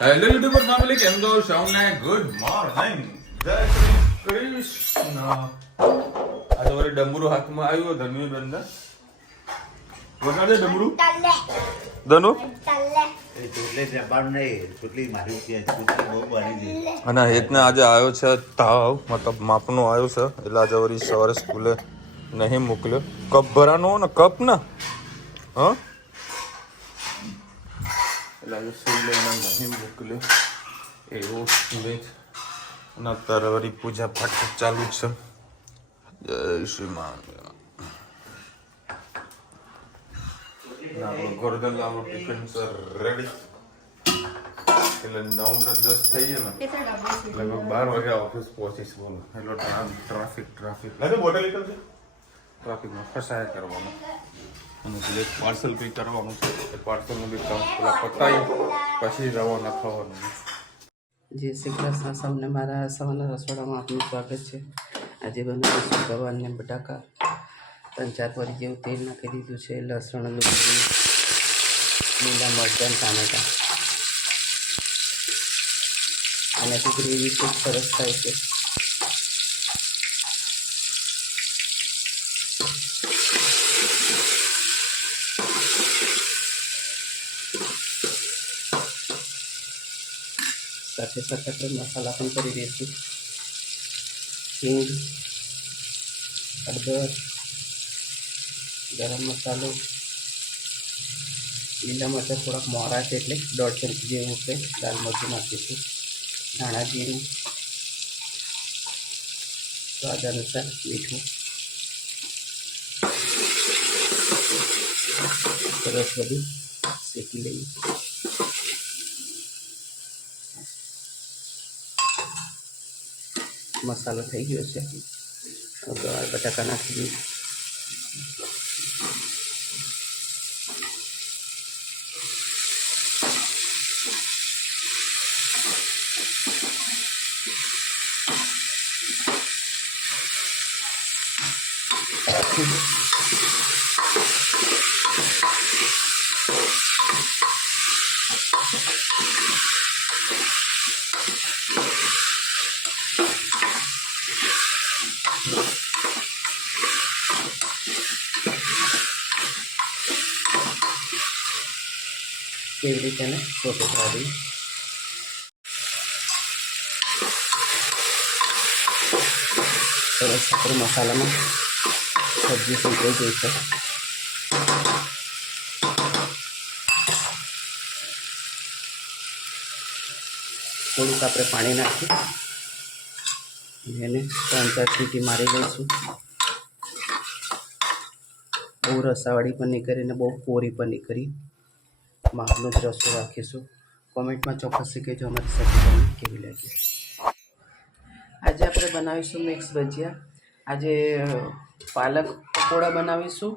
Hello YouTuber family, કેમ છો? સૌને ગુડ મોર્નિંગ, જય શ્રી કૃષ્ણ. આજે વળી ડમરું હાથમાં આવ્યો ધનુબેન ને વગાડે ડમરું ધનુ અને હેતને આજે આવ્યો છે તાવ, મતલબ માપનો આવ્યો છે એટલે આજે વળી સવારે સ્કૂલે નહીં મોકલ્યો. કપ ભરાનો ને કપ ને હા એટલે આજે સ્કૂલે એને નહીં મોકલ્યો એવું સ્મિત. અને અત્યારે વળી પૂજા પાઠ ચાલુ છે. જય શ્રી માં. આપણો ગોરધન લાવો ટિફિન સર રેડી. એટલે 9:10 થઈ ગયા ને લગભગ 12 વાગે ઓફિસ પહોંચીશ. બોલો એટલો ટ્રાફિક લાગે બોટલ લીટર છે ટ્રાફિકમાં ફસાયા કરવાનું. અને પેલે પાર્સલ પે કરવાનું છે એ પાર્સલનું બી કામ પેલા પતાવી પછી રવાના થવાનું. જય શ્રી કૃષ્ણ. સૌને મારા સવારના રસોડામાં આપનું સ્વાગત છે. આજે બનાવીશું ગવારને બટાકા. 3-4 વરી જેવું તેલ નાખી દીધું છે. લસણ, ડુંગળી, લીલા મરચાં, ટામેટાં. આનાથી ગ્રેવી ખૂબ સરસ થાય છે. સાથે સાથે આપણે મસાલા પણ કરી દઈશું. હિંગ, હળદર, ગરમ મસાલો, લીલા મરચાં થોડાક મોરા છે એટલે 1.5 ચમચી જેવું આપણે દાલ મરચું નાખીશું. ધાણા જીરું, સ્વાદ અનુસાર મીઠું. સરસ બધું શેકી લઈએ. મસાલો થઈ ગયો છે. ગવાર બટાકા નાખી દઈએ. કેવી રીતે એને સોટે કાઢી સરસ આપણે મસાલામાં સબ્જી શેકાઈ ગઈ છે. થોડુંક આપણે પાણી નાખી એને 3-4 સીટી મારી લઈશું. બહુ રસાવાળી પણ નહીં કરી અને બહુ કોરી પણ નહીં કરી. માપનો જ રસો રાખીશું. કોમેન્ટમાં ચોક્કસ કહેજો અમારી સાથે તમને કેવી લાગી. આજે આપણે બનાવીશું મિક્સ ભજીયા. આજે પાલક પકોડા બનાવીશું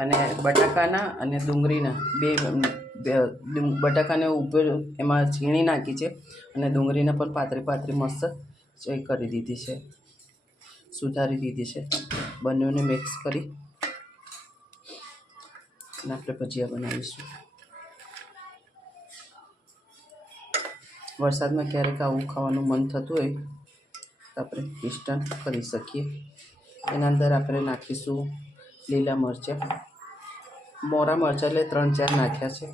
અને બટાકાના અને ડુંગળીના બે બટાકાને ઉપર એમાં છીણી નાખી છે અને ડુંગળીને પણ પાતળી મસ્ત કરી દીધી છે, સુધારી દીધી છે. બંનેને મિક્સ કરી અને આપણે ભજીયા બનાવીશું. વરસાદમાં ક્યારેક આવું ખાવાનું મન થતું હોય તો આપણે ઇન્સ્ટન્ટ કરી શકીએ. એના અંદર આપણે નાખીશું લીલા મરચાં, મોરા મરચાં એટલે 3-4 નાખ્યા છે.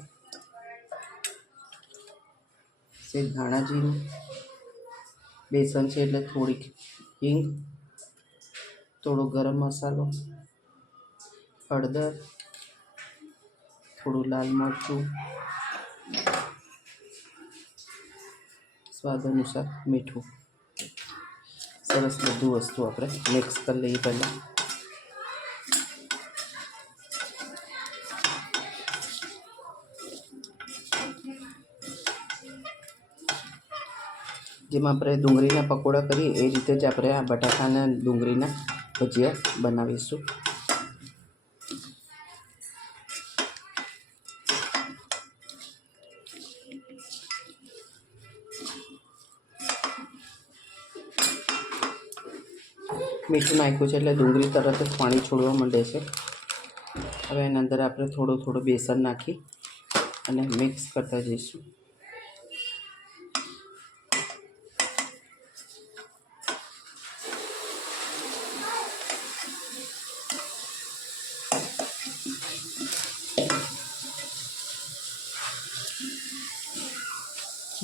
સેજ ધાણા જીરું, બેસન છે એટલે થોડીક હિંગ, થોડો ગરમ મસાલો, હળદર, થોડું લાલ મરચું, સ્વાદ અનુસાર મીઠું. સરસ બધું વસ્તુ આપણે મિક્સ કરી લઈએ. પહેલાં જેમાં આપણે ડુંગળીના પકોડા કરીએ એ રીતે જ આપણે આ બટાકાના ડુંગળીના ભજીયા બનાવીશું. મીઠું નાખ્યું છે એટલે ડુંગળી તરત જ પાણી છોડવા માંડે છે. હવે એના અંદર આપણે થોડું બેસન નાખી અને મિક્સ કરતા જઈશું.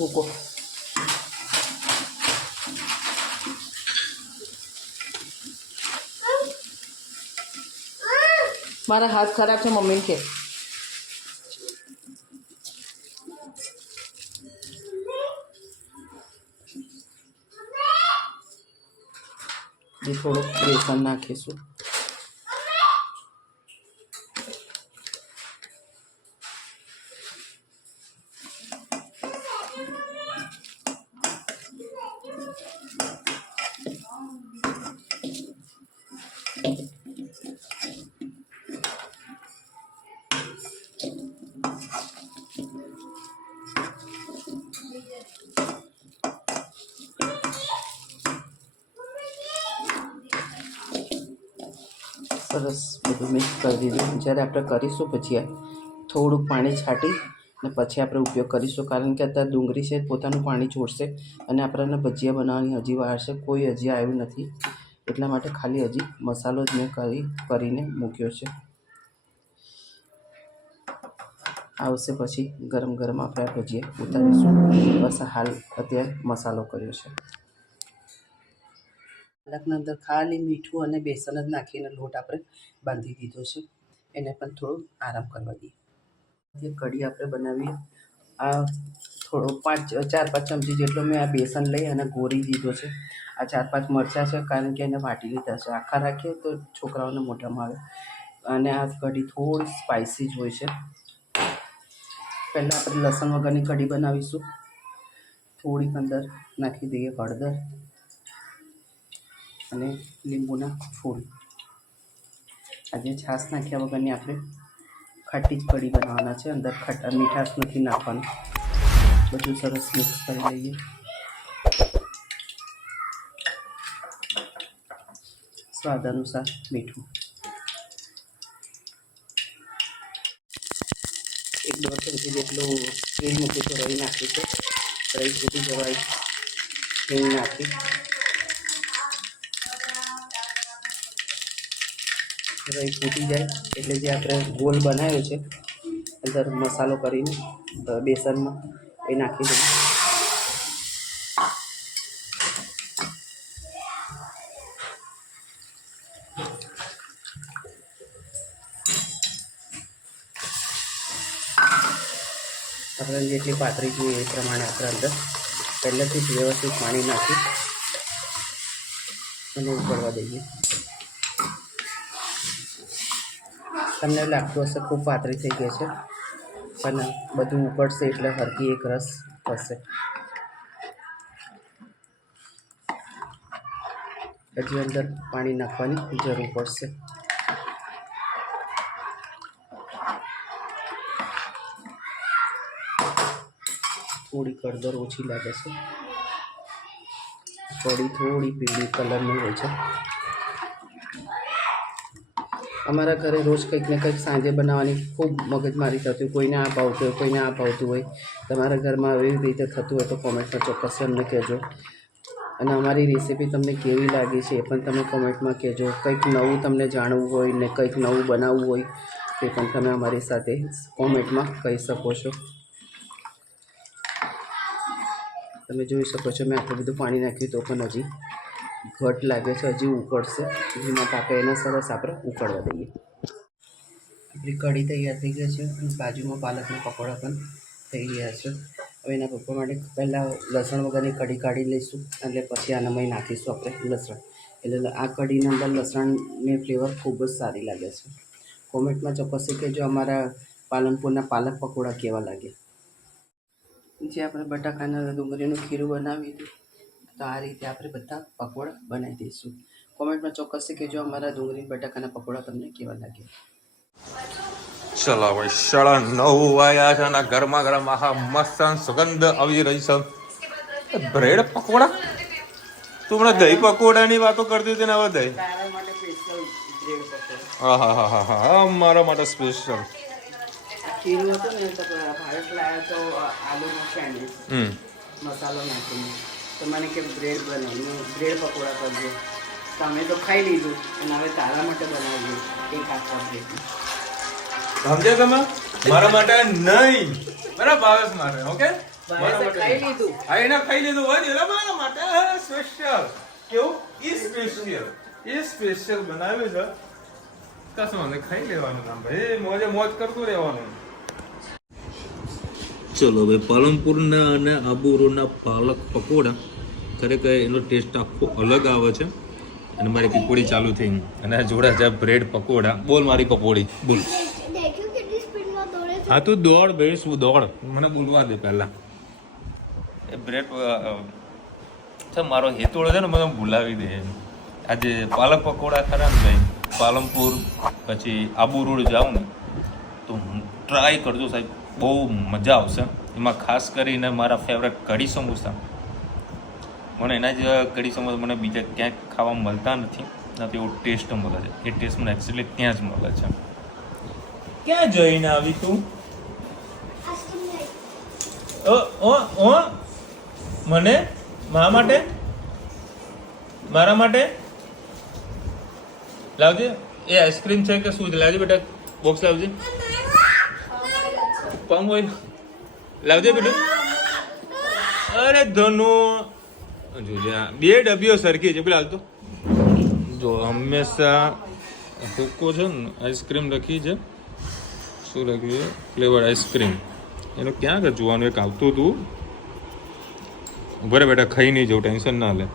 મૂકો. મારા હાથ ખરાબ છે મમ્મીને કે. એ થોડુંક બેસન નાખીશું. સરસ બધું મિક્સ કરી દીધું. જ્યારે આપણે કરીશું ભજીયા થોડુંક પાણી છાંટી અને પછી આપણે ઉપયોગ કરીશું, કારણ કે અત્યારે ડુંગળી છે પોતાનું પાણી છોડશે અને આપણને ભજીયા બનાવવાની હજી વાર છે. કોઈ હજી આવ્યું નથી, એટલા માટે ખાલી હજી મસાલો જ મેં કરીને મૂક્યો છે. આવશે પછી ગરમ ગરમ આપણે આ ભજીયા ઉતારીશું. બસ હાલ અત્યારે મસાલો કર્યો છે. પાલકની અંદર ખાલી મીઠું અને બેસન જ નાખીને લોટ આપણે બાંધી દીધો છે. એને પણ થોડું આરામ કરવા દઈએ. જે કઢી આપણે બનાવીએ, આ થોડો 4-5 ચમચી જેટલો મેં આ બેસન લઈ અને ગોળી દીધો છે. આ 4-5 મરચાં છે, કારણ કે એને વાટી લીધા છે. આખા રાખીએ તો છોકરાઓને મોઢામાં આવે. અને આ કઢી થોડી સ્પાઇસી જ હોય છે. પહેલાં આપણે લસણ વગરની કઢી બનાવીશું. થોડીક અંદર નાખી દઈએ હળદર અને લીંબુના ફૂલ. આજે છાશ નાખ્યા વગરની આપણે ખાટી જ કઢી બનાવવાના છે. અંદર મીઠાશ નથી નાખવાનું. બધું સરસ મિક્સ કરી લઈએ. સ્વાદ અનુસાર મીઠું. 1-2 ચમચી જેટલું તેલ મૂકી તો રહી નાખીશું. રહી ફૂટી જવાય હિંગ નાખી રહી ફૂટી જાય એટલે જે આપણે ગોલ બનાવ્યો છે અંદર મસાલો કરીને બેસનમાં એ નાખી દઈએ. આપણે જેટલી પાતળી જોઈએ એ પ્રમાણે આપણે અંદર પહેલેથી જ વ્યવસ્થિત પાણી નાખી અને ઉકળવા દઈએ. તમને લાગતું હશે ખૂબ પાતળી થઈ ગઈ છે, પણ બધું ઉકળશે એટલે હરકી એક રસ થશે. હજી અંદર પાણી નાખવાની જરૂર પડશે. થોડી કળદર ઓછી લાગે છે. કઢી થોડી પીળી કલરની હોય છે. અમારા ઘરે રોજ કંઈક ને કંઈક સાંજે બનાવવાની ખૂબ મગજમારી થતી. કોઈને આ ભાવતું હોય, કોઈને આ ભાવતું હોય. તમારા ઘરમાં એવી રીતે થતું હોય તો કોમેન્ટમાં ચોક્કસ અમને કહેજો. અને અમારી રેસીપી તમને કેવી લાગી છે એ પણ તમે કોમેન્ટમાં કહેજો. કંઈક નવું તમને જાણવું હોય ને કંઈક નવું બનાવવું હોય તે પણ તમે અમારી સાથે કોમેન્ટમાં કહી શકો છો. તમે જોઈ શકો છો મેં આટલું બધું પાણી નાખ્યું તો પણ હજી ઘટ લાગે છે. હજી ઉકળશે. ધીમા તાપે એને સરસ આપણે ઉકળવા દઈએ. આપણી કઢી તૈયાર થઈ ગઈ છે અને બાજુમાં પાલકના પકોડા પણ થઈ ગયા છે. હવે એના પપ્પા માટે પહેલાં લસણ વગરની કઢી કાઢી લઈશું એટલે પછી આનામાં નાખીશું આપણે લસણ. એટલે આ કઢીની અંદર લસણની ફ્લેવર ખૂબ જ સારી લાગે છે. કોમેન્ટમાં ચોક્કસથી કહેજો અમારા પાલનપુરના પાલક પકોડા કેવા લાગે. જે આપણે બટાકાના ડુંગળીનું ખીરું બનાવ્યું હતું તો આ રીતે આપણે બધા પકોડા બનાવી દઈશું. કોમેન્ટમાં ચોક્કસથી કહેજો અમારા ડુંગળી બટાકાના પકોડા તમને કેવા લાગે. ચલો ભાઈ 9:30 વાગ્યા છે અને ગરમા ગરમ આખા મસ્ત સુગંધ આવી રહી છે. બ્રેડ પકોડા? તું મને દહીં પકોડાની વાતો કરતી હતી ને હવે દહીં? હા હા હા હા હા મારા માટે સ્પેશિયલ ખીરું હતું ને તો ભારત લાવ્યા તો આલુનો સેન્ડવિચ મસાલો નાખીને તો મને કે બ્રેડ બનાવી બ્રેડ પકોડા કરજો. તમે તો ખાઈ લીધું અને હવે તારા માટે બનાવજો એક આખા બ્રેડ. સમજે તમે? મારા માટે નહીં, બરાબર ભાવેશ માટે. ઓકે ખાઈ લીધું. હા એને ખાઈ લીધું હોય ને એટલે મારા માટે સ્પેશિયલ કેવું એ સ્પેશિયલ બનાવ્યું છે કશું મને ખાઈ લેવાનું નામ ભાઈ મોજે મોજ કરતું રહેવાનું. ચલો ભાઈ પાલનપુરના અને આબુરોના પાલક પકોડા ખરેખર એનો ટેસ્ટ આખો અલગ આવે છે. અને મારી પકોડી ચાલુ થઈ અને આ જોડા છે બ્રેડ પકોડા. બોલ મારી પકોડી બોલ. હા તું દોડ ભાઈ શું દોડ મને બોલવા દે પહેલા. એ બ્રેડ છે મારો હેતુળો છે ને મને ભૂલાવી દે. આજે પાલક પકોડા ખરા ને ભાઈ પાલનપુર પછી આબુ રોડ જાઉં ને તો ટ્રાય કરજો સાહેબ, બહુ મજા આવશે. એમાં ખાસ કરીને મારા ફેવરેટ કઢી સમોસા, મને એના જ કઢી સમોસા મને બીજા ક્યાંક ખાવા મળતા નથી એવો ટેસ્ટ મળે છે. એ ટેસ્ટ મને એકચ્યુઅલી ત્યાં જ મળે છે. ક્યાં જઈને આવી તું? મને મારા માટે લાવજે. એ આઈસ્ક્રીમ છે કે શું છે? લાવજે બેટા, બોક્સ લાવજે. પમ હોય લાવજે બેટા. અરે ધનુ જોજે બે ડબ્બીઓ સરખી છે પેલા હાલ તો જો હંમેશા હુક્કો છે ને આઈસ્ક્રીમ લખી છે. શું લખ્યું છે? Flavour ice cream. એનો ક્યાં કે જોવાનું એક આવતું હતું. બરાબર બેટા ખાઈ નહીં જવું, ટેન્શન ના લે.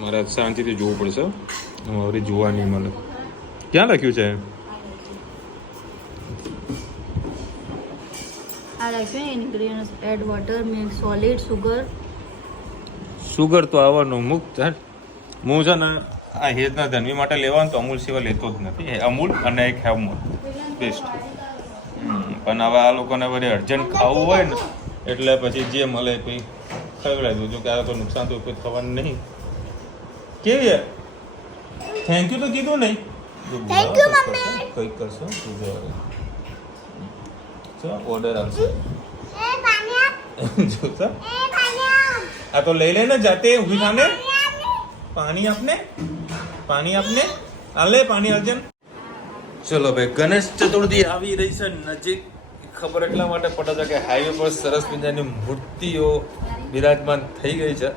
મારે શાંતિથી જોવું પડશે, હવે જોવા નહીં મળે. ક્યાં લખ્યું છે? ingredients add water milk solid sugar તો આવવાનું મુક્ત. હું છે ને આ હેજના ધનવી માટે લેવાનું તો અમૂલ સિવાય લેતો જ નથી. અમૂલ અને એક હેવમોર બેસ્ટ. પણ હવે આ લોકોને વળી અર્જન્ટ ખાવું હોય ને એટલે પછી જે મળે કોઈ ખવડાવી દઉં. જો કે આ તો નુકસાન તો કોઈ થવાનું નહીં. કેવી થેન્ક યુ તો કીધું નહીં. Thank you, mummy. કંઈક કરશો તું ઓર્ડર આવશે. જોતા આ તો લઈ લેને જાતે ઊભી થાને. પાણી આપને આલે પાણી અર્જન. ચલો ભાઈ ગણેશ ચતુર્થી આવી રહી છે નજીક. ખબર એટલા માટે પડે છે કે હાઈવે પર સરસ મજાની મૂર્તિઓ બિરાજમાન થઈ ગઈ છે.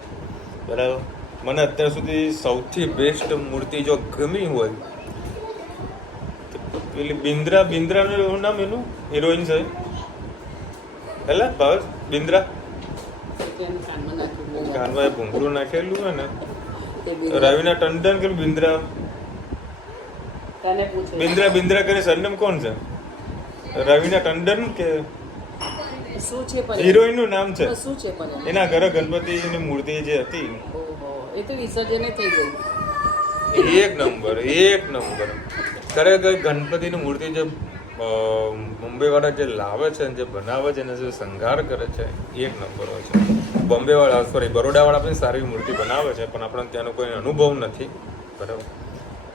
બરાબર. મને અત્યાર સુધી સૌથી બેસ્ટ મૂર્તિ જો ગમી હોય તો પેલી બિંદ્રાનું નામ એનું હિરોઈન છે હેલા ભાવ બિંદ્રા. કાનમાં ભૂંગળું નાખેલું હોય ને રવિના ટંડન કે બિંદ્રા કરીને સરનેમ કોણ છે? રવિના ટંડન કે હિરોઈન નું નામ છે? એના ઘરે ગણપતિની મૂર્તિ જે હતી એ તો વિસર્જન થઈ ગયું. એક નંબર ખરેખર ગણપતિની મૂર્તિ જે મુંબઈ વાળા જે લાવે છે જે બનાવે છે ને જે શણગાર કરે છે એક નંબર હોય છે. બોમ્બે વાળા બરોડા વાળા પણ સારી મૂર્તિ બનાવે છે પણ આપણને ત્યાંનો કોઈ અનુભવ નથી. બરાબર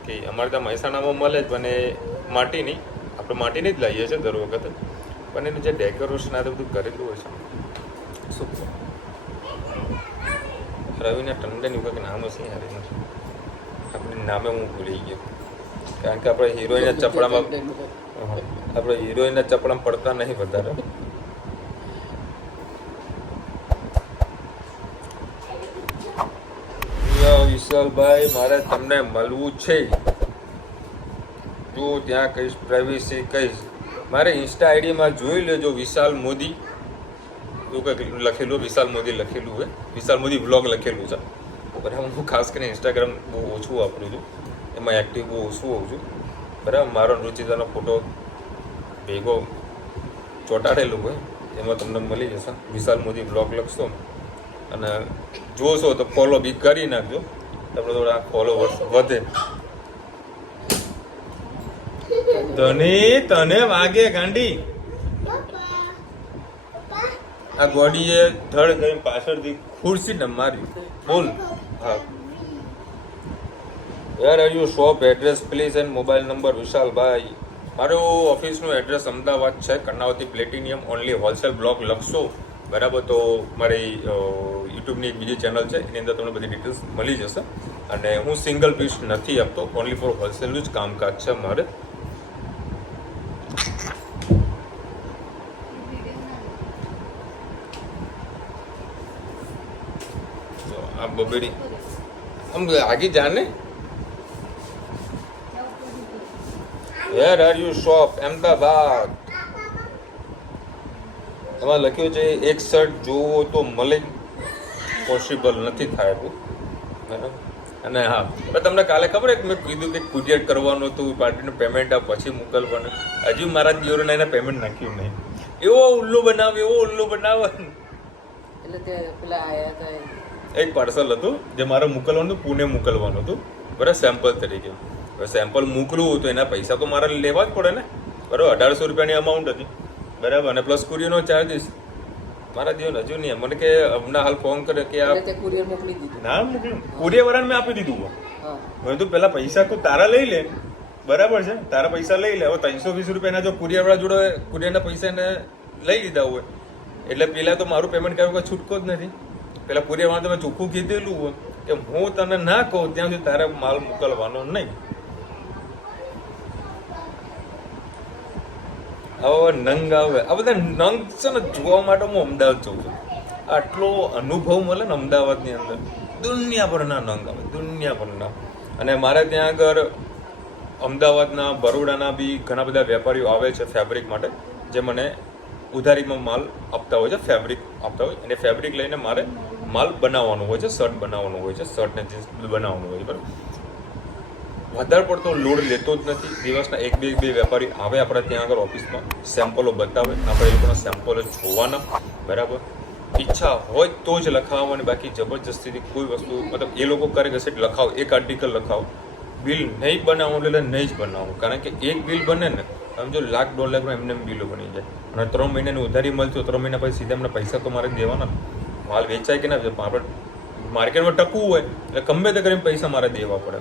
કે અમારે ત્યાં મહેસાણામાં મળે જ પણ એ માટીની આપણે માટીની જ લાવીએ છીએ દર વખતે. પણ એનું જે ડેકોરેશન આ બધું કરેલું હોય છે શું રવિના ટંડન એવું કંઈક નામ હશે યાર એનું. આપણે નામે હું ભૂલી ગયો કારણ કે આપણે હિરોઈનના ચપડામાં પડતા નહીં વધારે. વિશાલભાઈ મારે તમને મળવું છે. તું ત્યાં કહીશ પ્રાઇવેસી કહીશ. મારે ઇન્સ્ટા આઈડીમાં જોઈ લેજો વિશાલ મોદી એવું કંઈક લખેલું. વિશાલ મોદી લખેલું હોય, વિશાલ મોદી વ્લોગ લખેલું છે. બરાબર. હું ખાસ કરીને ઇન્સ્ટાગ્રામ બહુ ઓછું વાપરું છું, એમાં એક્ટિવ બહુ ઓછું હોઉં છું. બરાબર. મારો રુચિતાનો ફોટો ભેગો ચોંટાડેલું હોય એમાં તમને મળી જશે. વિશાલ મોદી વ્લોગ લખશો અને જોશો તો ફોલો બી કરી નાખજો. આપણે થોડા ફોલોવર્સ વધે. તને વાગે ગાંડી. આ ગોડીએ ધડ કરીને પાછળથી ખુરશી ને મારી. બોલ. હા યાર are you shop address please and mobile number? વિશાલભાઈ મારું ઓફિસનું એડ્રેસ અમદાવાદ છે, Karnavati platinum. Only wholesale blog લખશો બરાબર તો મારી યુટ્યુબની એક બીજી ચેનલ છે એની અંદર તમને બધી ડિટેલ્સ મળી જશે. અને હું સિંગલ પીસ નથી આપતો, ઓનલી ફોર હોલસેલનું જ કામકાજ છે મારે. આ બબેડી આમ આગી જાને where are you shop Ahmedabad એમાં લખ્યું છે એક શર્ટ જોવો તો મળે પોસિબલ નથી થાય એવું બરાબર અને હા પણ તમને કાલે ખબર મેં કીધું કે કુરિયર કરવાનું હતું પાર્ટીનું પેમેન્ટ આ પછી મોકલવાનું હજુ મારા દિયોરને એને પેમેન્ટ નાખ્યું નહીં એવો ઉલ્લુ બનાવે એટલે તે પેલા આયા હતા એક પાર્સલ હતું જે મારે મોકલવાનું હતું પુણે મોકલવાનું હતું બરાબર સેમ્પલ તરીકે હવે સેમ્પલ મોકલવું તો એના પૈસા તો મારે લેવા જ પડે ને બરાબર 1800 રૂપિયાની અમાઉન્ટ હતી બરાબર અને પ્લસ કુરિયરનો ચાર્જીસ મારા જીવન હજુ નહીં મને કે હમણાં હાલ ફોન કરે કે આ કુરિયર મોકલી દીધું ના મોકલ્યું કુરિયર વાળાને મેં આપી દીધું હવે તું પેલા પૈસા તું તારા લઈ લે બરાબર છે તારા પૈસા લઈ લે હવે 320 રૂપિયાના જો કુરિયર વાળા જોડે કુરિયરના પૈસા એને લઈ લીધા હોય એટલે પેલા તો મારું પેમેન્ટ કરવું કોઈ છૂટકો જ નથી પેલા કુરિયર વાળા તો મેં ચોખ્ખું કીધેલું હોય કે હું તને ના કહું ત્યાં સુધી તારે માલ મોકલવાનો નહીં હવે નંગ આવે આ બધા નંગ છે ને જોવા માટે હું અમદાવાદ જઉં છું આટલો અનુભવ મળે ને અમદાવાદની અંદર દુનિયાભરના નંગ આવે દુનિયાભરના અને મારે ત્યાં આગળ અમદાવાદના બરોડાના બી ઘણા બધા વેપારીઓ આવે છે ફેબ્રિક માટે જે મને ઉધારીમાં માલ આપતા હોય છે ફેબ્રિક આપતા હોય અને ફેબ્રિક લઈને મારે માલ બનાવવાનો હોય છે શર્ટ બનાવવાનું હોય છે શર્ટ ને જીન્સ બનાવવાનું હોય છે બરાબર વધારે પડતો લોડ લેતો જ નથી દિવસના એક બે વેપારી આવે આપણે ત્યાં આગળ ઓફિસમાં સેમ્પલો બતાવે આપણે એ લોકોના સેમ્પલો જોવાના બરાબર ઈચ્છા હોય તો જ લખાવવાની બાકી જબરજસ્તીથી કોઈ વસ્તુ મતલબ એ લોકો કરે કે સેટ લખાવો એક આર્ટિકલ લખાવો બિલ નહીં બનાવવું એટલે નહીં જ બનાવવું કારણ કે એક બિલ બને ને સમજો લાખ 1.5 લાખમાં એમને બિલો બની જાય અને 3 મહિનાની ઉધારી મળતી 3 મહિના પછી સીધા એમને પૈસા તો મારે દેવાના માલ વેચાય કે ના આપણે માર્કેટમાં ટકવું હોય એટલે ગમે તે કરીને પૈસા મારે દેવા પડે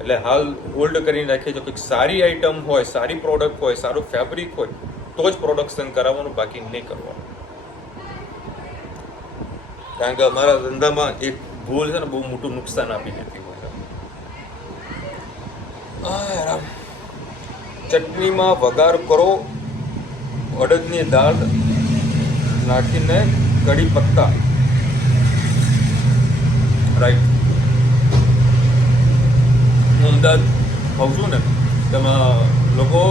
એટલે હાલ હોલ્ડ કરીને રાખીએ જો કંઈક સારી આઈટમ હોય સારી પ્રોડક્ટ હોય સારું ફેબ્રિક હોય તો જ પ્રોડક્શન કરાવવાનું બાકી નહીં કરવાનું કારણ કે અમારા ધંધામાં એક ભૂલ છે ને બહુ મોટું નુકસાન આપી દેતી હોય છે ચટણીમાં વઘાર કરો અડદની દાળ નાખીને કઢી પત્તા રાઈટ હું અમદાવાદ ખાઉં છું ને તેમાં લોકો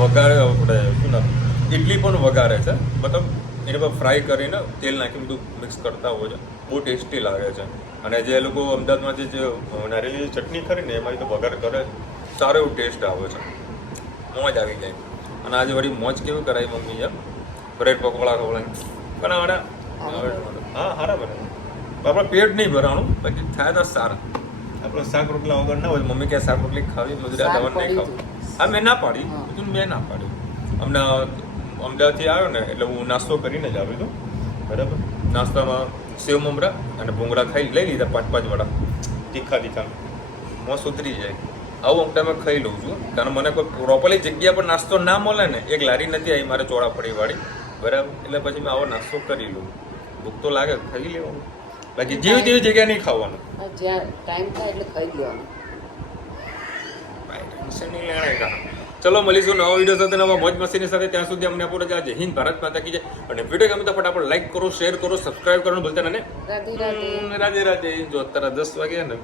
વઘારે આપણે શું નામ ઇડલી પણ વઘારે છે મતલબ એને પર ફ્રાય કરીને તેલ નાખી બધું મિક્સ કરતા હોય છે બહુ ટેસ્ટી લાગે છે અને જે લોકો અમદાવાદમાં જે નારિયેળી ચટણી ખરી ને એમાં તો વઘાર કરે સારો એવો ટેસ્ટ આવે છે મોજ આવી જાય અને આજે વળી મોજ કેવી કરાવી મમ્મીએ બ્રેડ પકોડા બનાવવાના હા સારા બને આપણે પેટ નહીં ભરાણું બાકી થાય તો સારા આપણે શાક રોટલા વગર ના હોય મમ્મી કે શાક રોટલી ખાવી મજૂરી દવા નહીં ખાવું હા મેં ના પાડી બીજું મેં ના પાડી અમદાવાદથી આવ્યો ને એટલે હું નાસ્તો કરીને જ આવ્યો હતો બરાબર નાસ્તામાં સેવ મમરા અને ભૂંગળા ખાઈ લઈ લીધા 5 વડા તીખા મોં સુધરી જાય આવું ટાઈમે ખાઈ લઉં છું કારણ મને કોઈ પ્રોપરલી જગ્યા પર નાસ્તો ના મળે ને એક લારી નથી આવી મારે ચોળાફળીવાળી બરાબર એટલે પછી મેં આવો નાસ્તો કરી લઉં ભૂખ તો લાગે ખાઈ લેવાનું બાકી જેવી તેવી જગ્યા નહીં ખાવાનું જ્યાં ટાઈમ થાય એટલે ખાઈ લેવાનું ચલો મળીશું નવા વિડીયો સાથે નવા મોજ મસ્તીની સાથે ત્યાં સુધી અમને આપો રજા જય હિન્દ ભારત માતા કી જય અને વિડીયો ગમે તો ફટાફટ લાઈક કરો શેર કરો સબસ્ક્રાઇબ કરવાનું ભૂલતા ને રાધે રાધે જો અત્યારે 10 વાગ્યા ને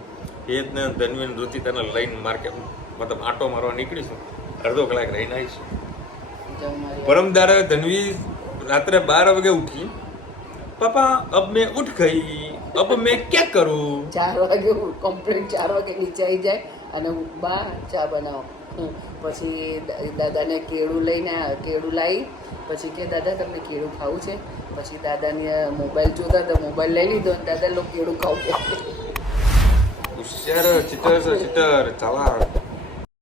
એ જ ને ધનવીન રુચિતાને લઈને માર્કેટ મતલબ આટો મારવા નીકળીશું અડધો કલાક રહીને આવીશું પરમદારે ધનવી રાત્રે 12 વાગે ઉઠી પાપા અબ મેં ઉઠ ગઈ અબ મેં ક્યાં કરું 4 વાગે કમ્પ્લીટ 4 વાગે નીચે આવી જાય અને બા ચા બનાવો પછી દાદાને કેળું લાવી પછી કે દાદા તમને કેળું ખાવું છે પછી દાદાને મોબાઈલ જોતા તો મોબાઈલ લઈ લીધો અને દાદા લોકો કેળું ખાવું હોશિયાર ચિટર ચાલા